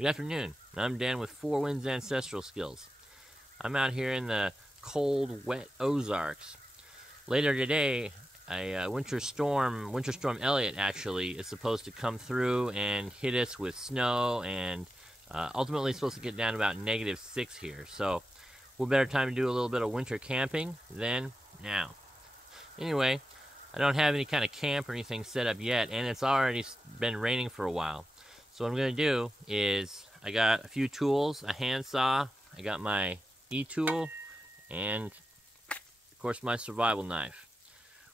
Good afternoon. I'm Dan with Four Winds Ancestral Skills. I'm out here in the cold, wet Ozarks. Later today, a winter storm Elliott actually is supposed to come through and hit us with snow, and ultimately supposed to get down to about -6 here. So, what better time to do a little bit of winter camping than now? Anyway, I don't have any kind of camp or anything set up yet, and it's already been raining for a while. So what I'm going to do is, I got a few tools, a handsaw, I got my e-tool, and of course my survival knife.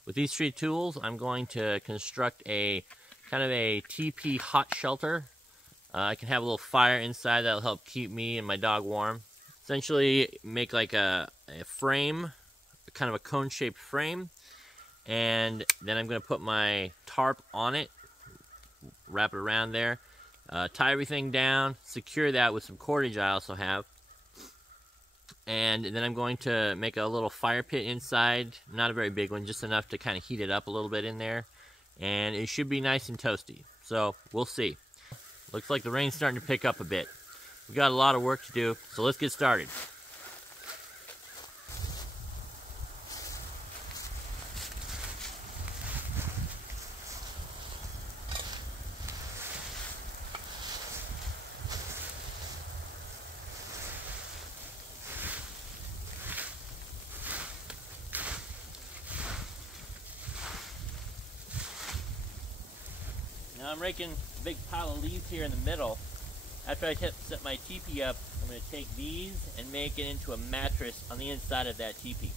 With these three tools, I'm going to construct a kind of a teepee hot shelter. I can have a little fire inside that'll help keep me and my dog warm. Essentially make like a frame, kind of a cone-shaped frame, and then I'm going to put my tarp on it, wrap it around there, tie everything down, secure that with some cordage I also have, and then I'm going to make a little fire pit inside, not a very big one, just enough to kind of heat it up a little bit in there, and it should be nice and toasty. So we'll see. Looks like the rain's starting to pick up a bit. We've got a lot of work to do, so let's get started. Now I'm raking a big pile of leaves here in the middle. After I set my teepee up, I'm going to take these and make it into a mattress on the inside of that teepee.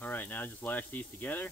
Alright, now just lash these together.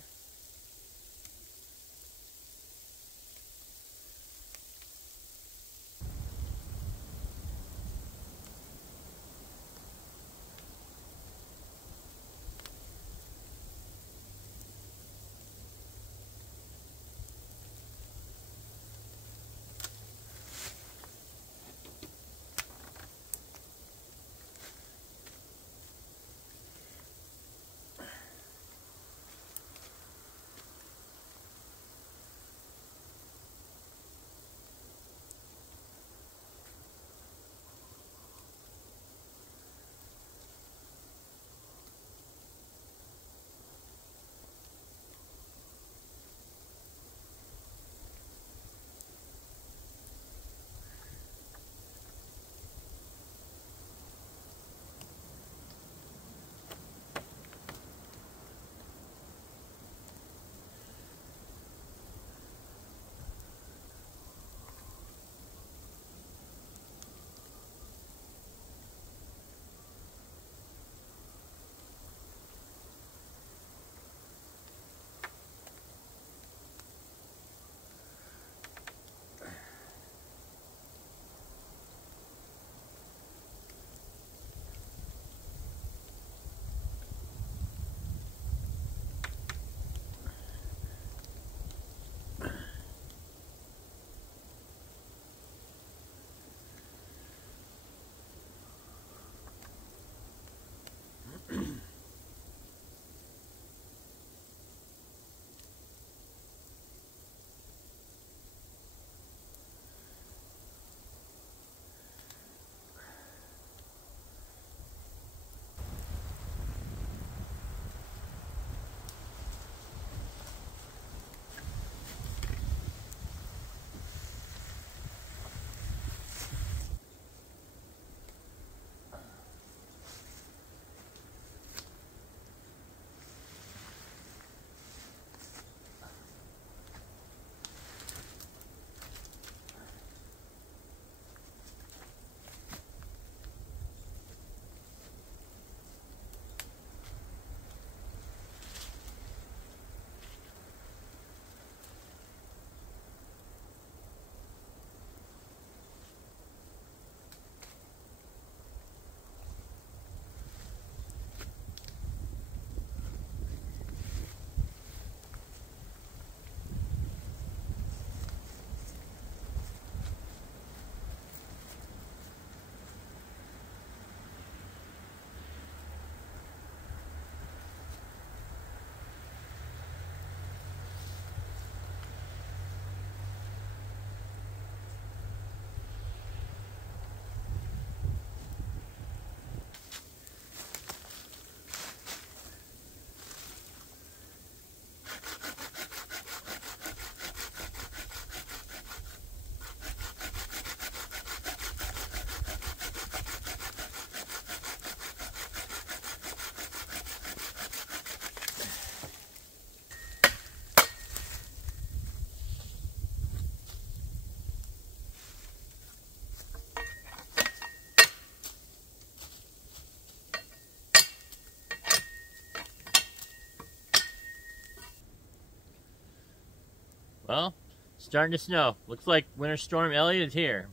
Well, starting to snow. Looks like Winter Storm Elliott is here.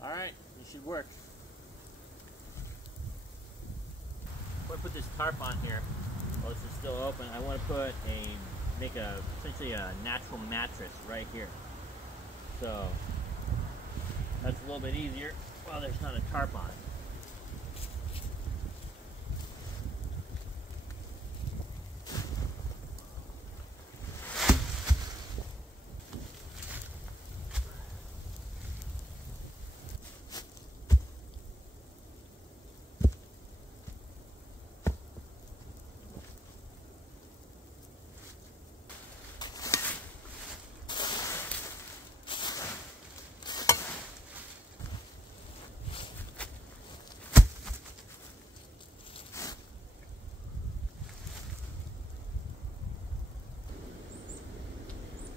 Alright, this should work. I'm going to put this tarp on here while this is still open. I want to make essentially a natural mattress right here. So that's a little bit easier while there's not a tarp on it.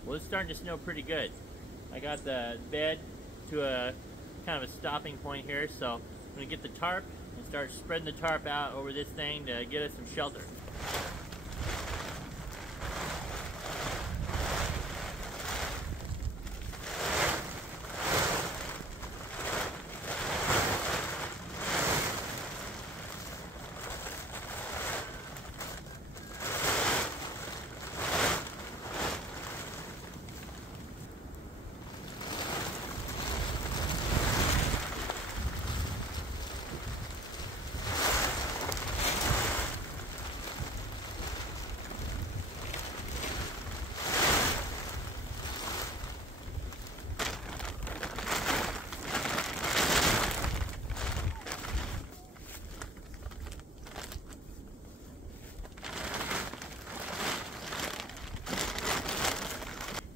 Well, it's starting to snow pretty good. I got the bed to a kind of a stopping point here, so I'm going to get the tarp and start spreading the tarp out over this thing to get us some shelter.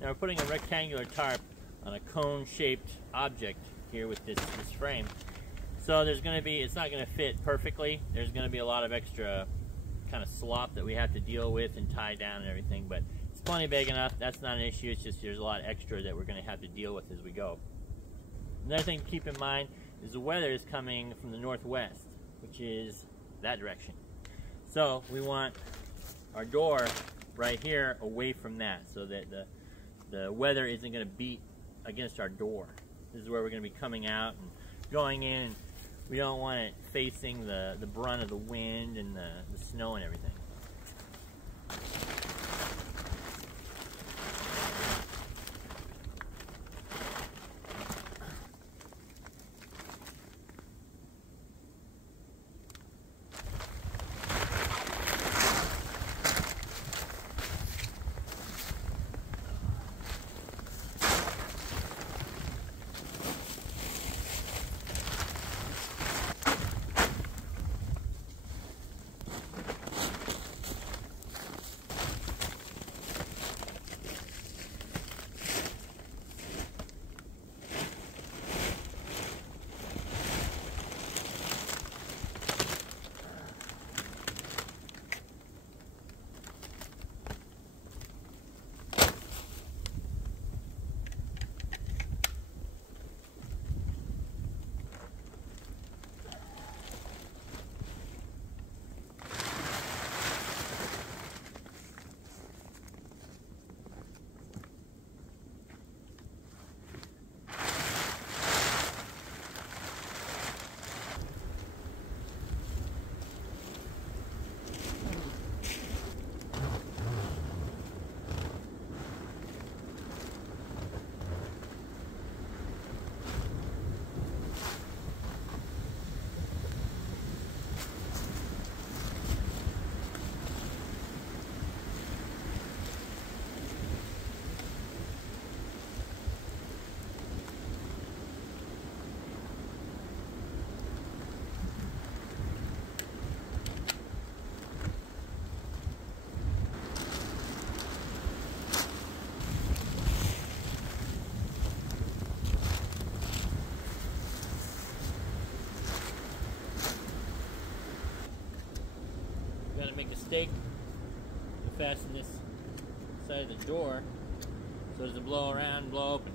Now we're putting a rectangular tarp on a cone-shaped object here with this frame. So there's going to be, it's not going to fit perfectly. There's going to be a lot of extra kind of slop that we have to deal with and tie down and everything, but it's plenty big enough. That's not an issue. It's just there's a lot extra that we're going to have to deal with as we go. Another thing to keep in mind is the weather is coming from the northwest, which is that direction. So we want our door right here away from that so that the weather isn't going to beat against our door. This is where we're going to be coming out and going in, and we don't want it facing the brunt of the wind and the snow and everything. got to make a stake to fasten this side of the door so it doesn't blow around and blow open.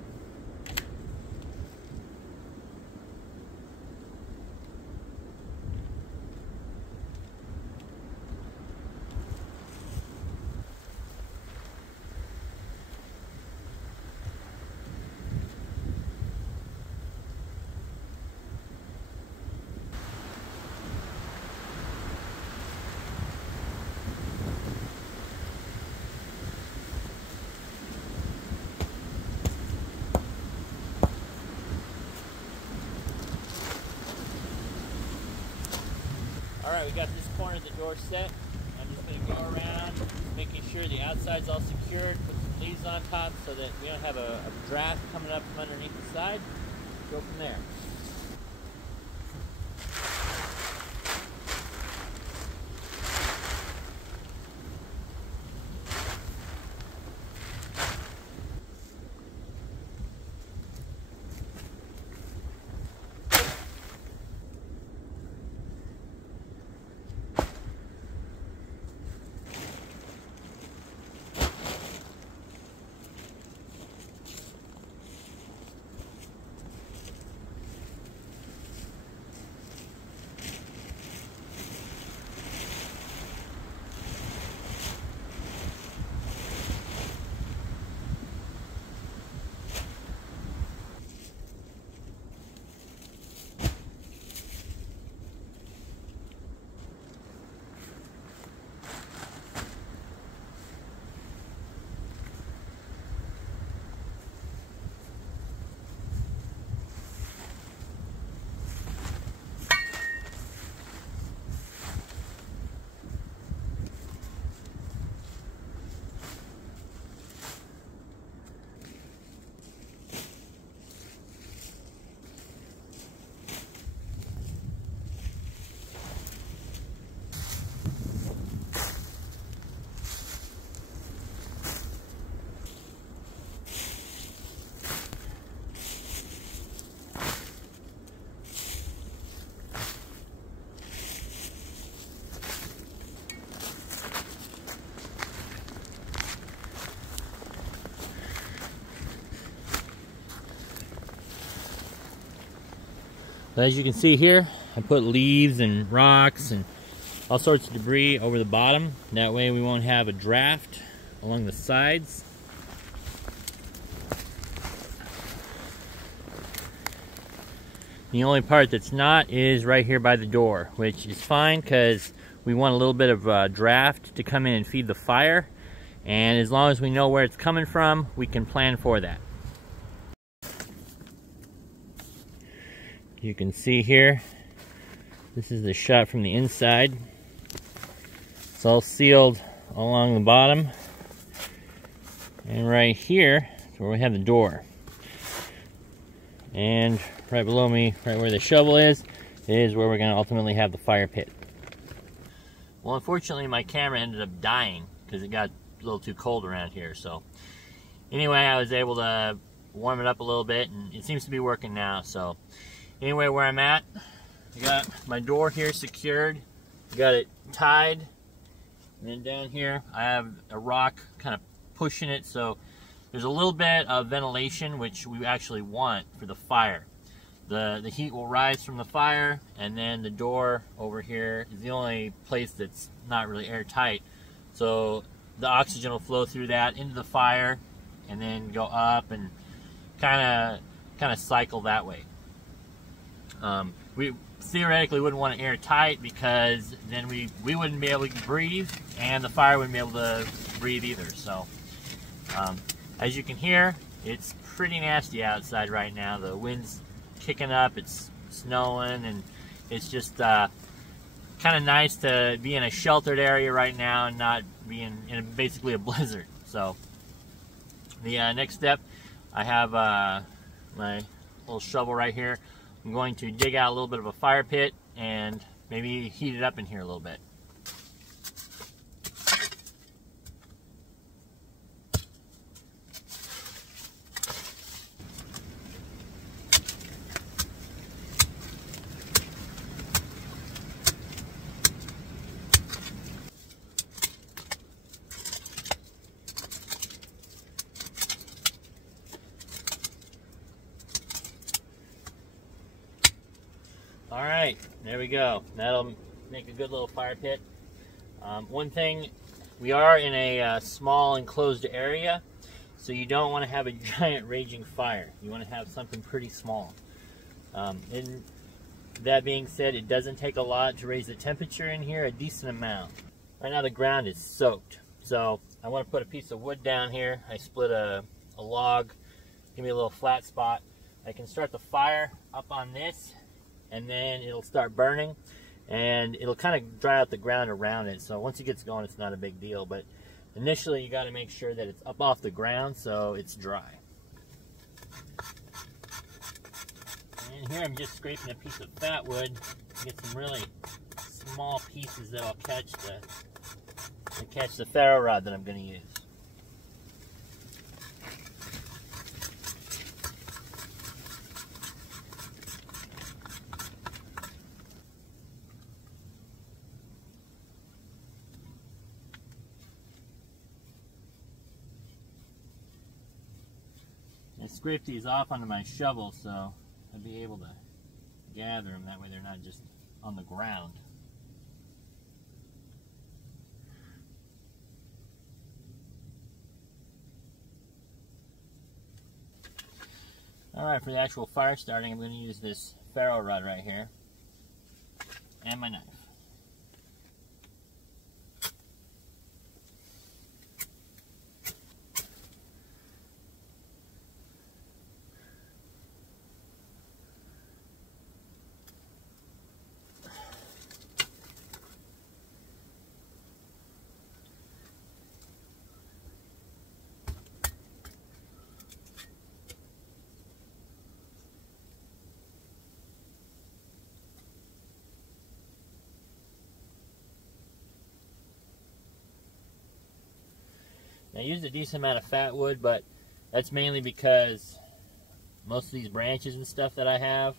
Alright, we got this corner of the door set. I'm just going to go around, making sure the outside's all secured, put some leaves on top so that we don't have a draft coming up from underneath the side. Go from there. As you can see here, I put leaves and rocks and all sorts of debris over the bottom. That way we won't have a draft along the sides. The only part that's not is right here by the door, which is fine because we want a little bit of draft to come in and feed the fire. And as long as we know where it's coming from, we can plan for that. You can see here, this is the shot from the inside. It's all sealed along the bottom. And right here is where we have the door. And right below me, right where the shovel is where we're going to ultimately have the fire pit. Well, unfortunately my camera ended up dying because it got a little too cold around here. So anyway, I was able to warm it up a little bit and it seems to be working now. So anyway, where I'm at, I got my door here secured, got it tied, and then down here I have a rock kind of pushing it, so there's a little bit of ventilation, which we actually want for the fire. The heat will rise from the fire, and then the door over here is the only place that's not really airtight, so the oxygen will flow through that into the fire, and then go up and kind of cycle that way. We theoretically wouldn't want it airtight because then we wouldn't be able to breathe and the fire wouldn't be able to breathe either. So as you can hear, it's pretty nasty outside right now. The wind's kicking up, it's snowing, and it's just kind of nice to be in a sheltered area right now and not be in basically a blizzard. So the next step, I have my little shovel right here. I'm going to dig out a little bit of a fire pit and maybe heat it up in here a little bit. There we go. That'll make a good little fire pit. One thing, we are in a small enclosed area, so you don't want to have a giant raging fire. You want to have something pretty small. And that being said, it doesn't take a lot to raise the temperature in here, a decent amount. Right now the ground is soaked, so I want to put a piece of wood down here. I split a log, give me a little flat spot. I can start the fire up on this, and then it'll start burning, and it'll kind of dry out the ground around it. So once it gets going, it's not a big deal, but initially you got to make sure that it's up off the ground so it's dry. And here I'm just scraping a piece of fat wood to get some really small pieces that'll catch the ferro rod that I'm going to use. I scrape these off onto my shovel so I'll be able to gather them. That way they're not just on the ground. Alright, for the actual fire starting, I'm going to use this ferro rod right here and my knife. I used a decent amount of fat wood, but that's mainly because most of these branches and stuff that I have,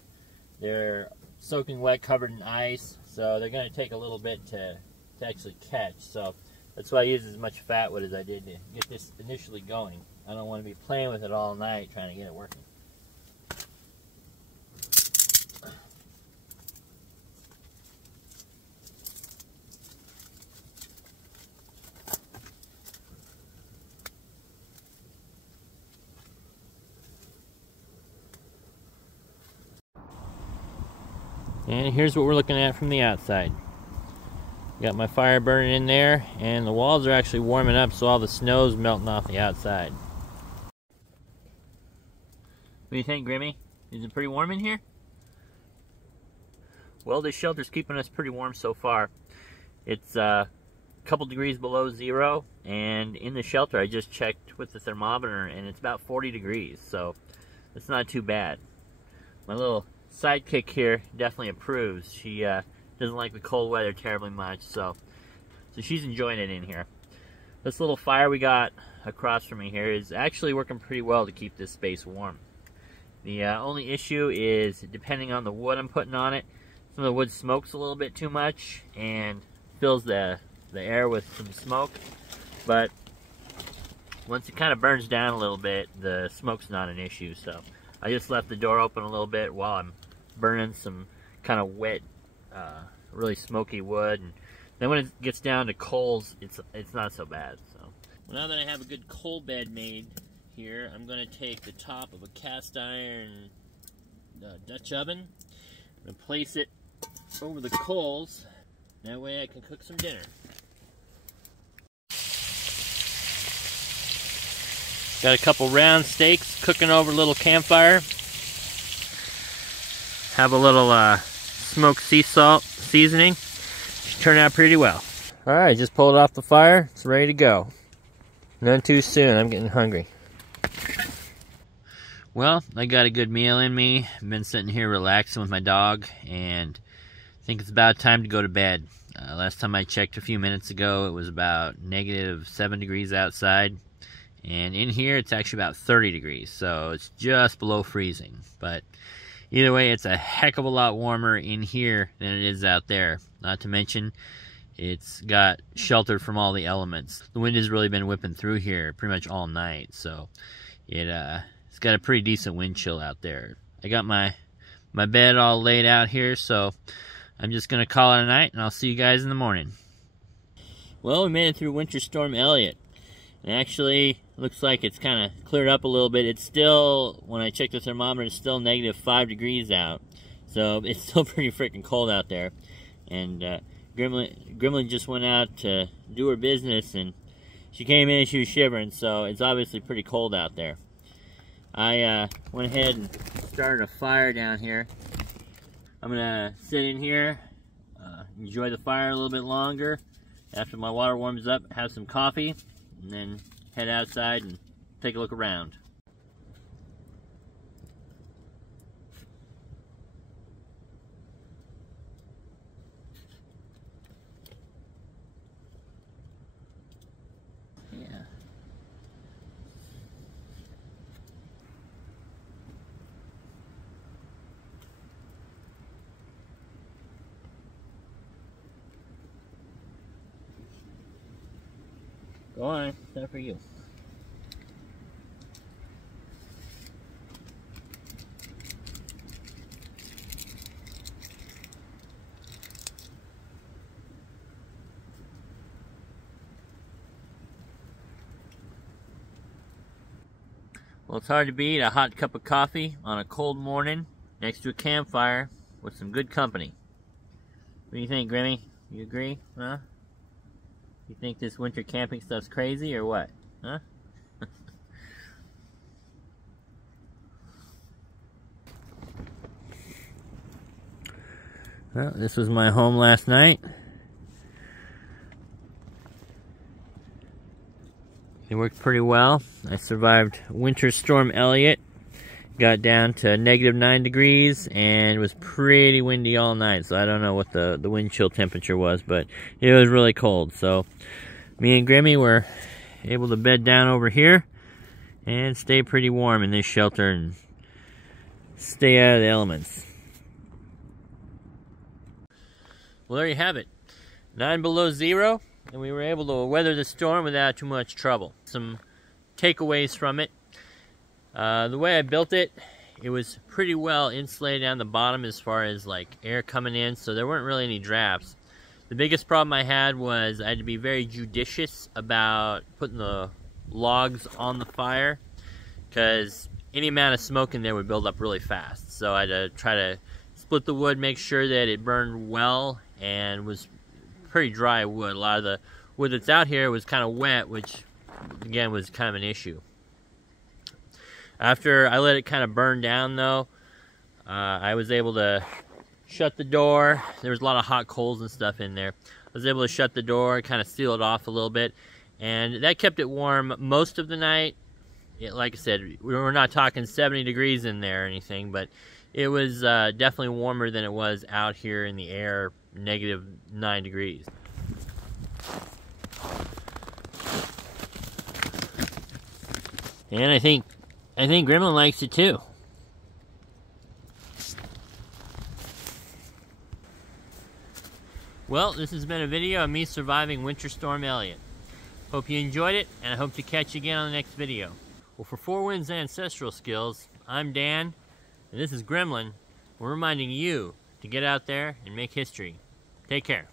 they're soaking wet, covered in ice, so they're going to take a little bit to actually catch. So that's why I used as much fat wood as I did to get this initially going. I don't want to be playing with it all night trying to get it working. And here's what we're looking at from the outside. Got my fire burning in there, and the walls are actually warming up, so all the snow's melting off the outside. What do you think, Grimmy? Is it pretty warm in here? Well, this shelter's keeping us pretty warm so far. It's a couple degrees below zero, and in the shelter I just checked with the thermometer, and it's about 40 degrees, so it's not too bad. My little sidekick here definitely approves. She doesn't like the cold weather terribly much, so she's enjoying it in here. This little fire we got across from me here is actually working pretty well to keep this space warm. The only issue is, depending on the wood I'm putting on it, some of the wood smokes a little bit too much and fills the air with some smoke, but once it kind of burns down a little bit, the smoke's not an issue. So I just left the door open a little bit while I'm burning some kind of wet, really smoky wood, and then when it gets down to coals, it's not so bad. So well, now that I have a good coal bed made here, I'm going to take the top of a cast iron Dutch oven and place it over the coals. That way I can cook some dinner. Got a couple round steaks cooking over a little campfire. Have a little smoked sea salt seasoning. Should turn out pretty well. Alright, just pulled it off the fire. It's ready to go. None too soon. I'm getting hungry. Well, I got a good meal in me. I've been sitting here relaxing with my dog, and I think it's about time to go to bed. Last time I checked a few minutes ago, it was about -7 degrees outside. And in here, it's actually about 30 degrees, so it's just below freezing. But either way, it's a heck of a lot warmer in here than it is out there. Not to mention, it's got sheltered from all the elements. The wind has really been whipping through here pretty much all night, so it's got a pretty decent wind chill out there. I got my bed all laid out here, so I'm just going to call it a night, and I'll see you guys in the morning. Well, we made it through Winter Storm Elliott. And actually, looks like it's kind of cleared up a little bit. It's still, when I checked the thermometer, it's still -5 degrees out. So it's still pretty freaking cold out there. And Gremlin just went out to do her business, and she came in and she was shivering, so it's obviously pretty cold out there. I went ahead and started a fire down here. I'm gonna sit in here, enjoy the fire a little bit longer. After my water warms up, have some coffee, and then head outside and take a look around. Go on, it's time for you. Well, it's hard to beat a hot cup of coffee on a cold morning next to a campfire with some good company. What do you think, Grimmy? You agree? Huh? You think this winter camping stuff's crazy or what? Huh? Well, this was my home last night. It worked pretty well. I survived Winter Storm Elliott. Got down to -9 degrees and it was pretty windy all night, so I don't know what the wind chill temperature was, but it was really cold. So me and Grimmy were able to bed down over here and stay pretty warm in this shelter and stay out of the elements. Well, there you have it. 9 below zero, and we were able to weather the storm without too much trouble. Some takeaways from it. The way I built it, it was pretty well insulated down the bottom as far as like air coming in, so there weren't really any drafts. The biggest problem I had was I had to be very judicious about putting the logs on the fire, because any amount of smoke in there would build up really fast. So I had to try to split the wood, make sure that it burned well and was pretty dry wood. A lot of the wood that's out here was kind of wet, which again was kind of an issue. After I let it kind of burn down though, I was able to shut the door. There was a lot of hot coals and stuff in there. I was able to shut the door, kind of seal it off a little bit, and that kept it warm most of the night. Like I said, we were not talking 70 degrees in there or anything, but it was definitely warmer than it was out here in the air, -9 degrees. And I think Gremlin likes it too. Well, this has been a video of me surviving Winter Storm Elliott. Hope you enjoyed it, and I hope to catch you again on the next video. Well, for Four Winds Ancestral Skills, I'm Dan, and this is Gremlin. We're reminding you to get out there and make history. Take care.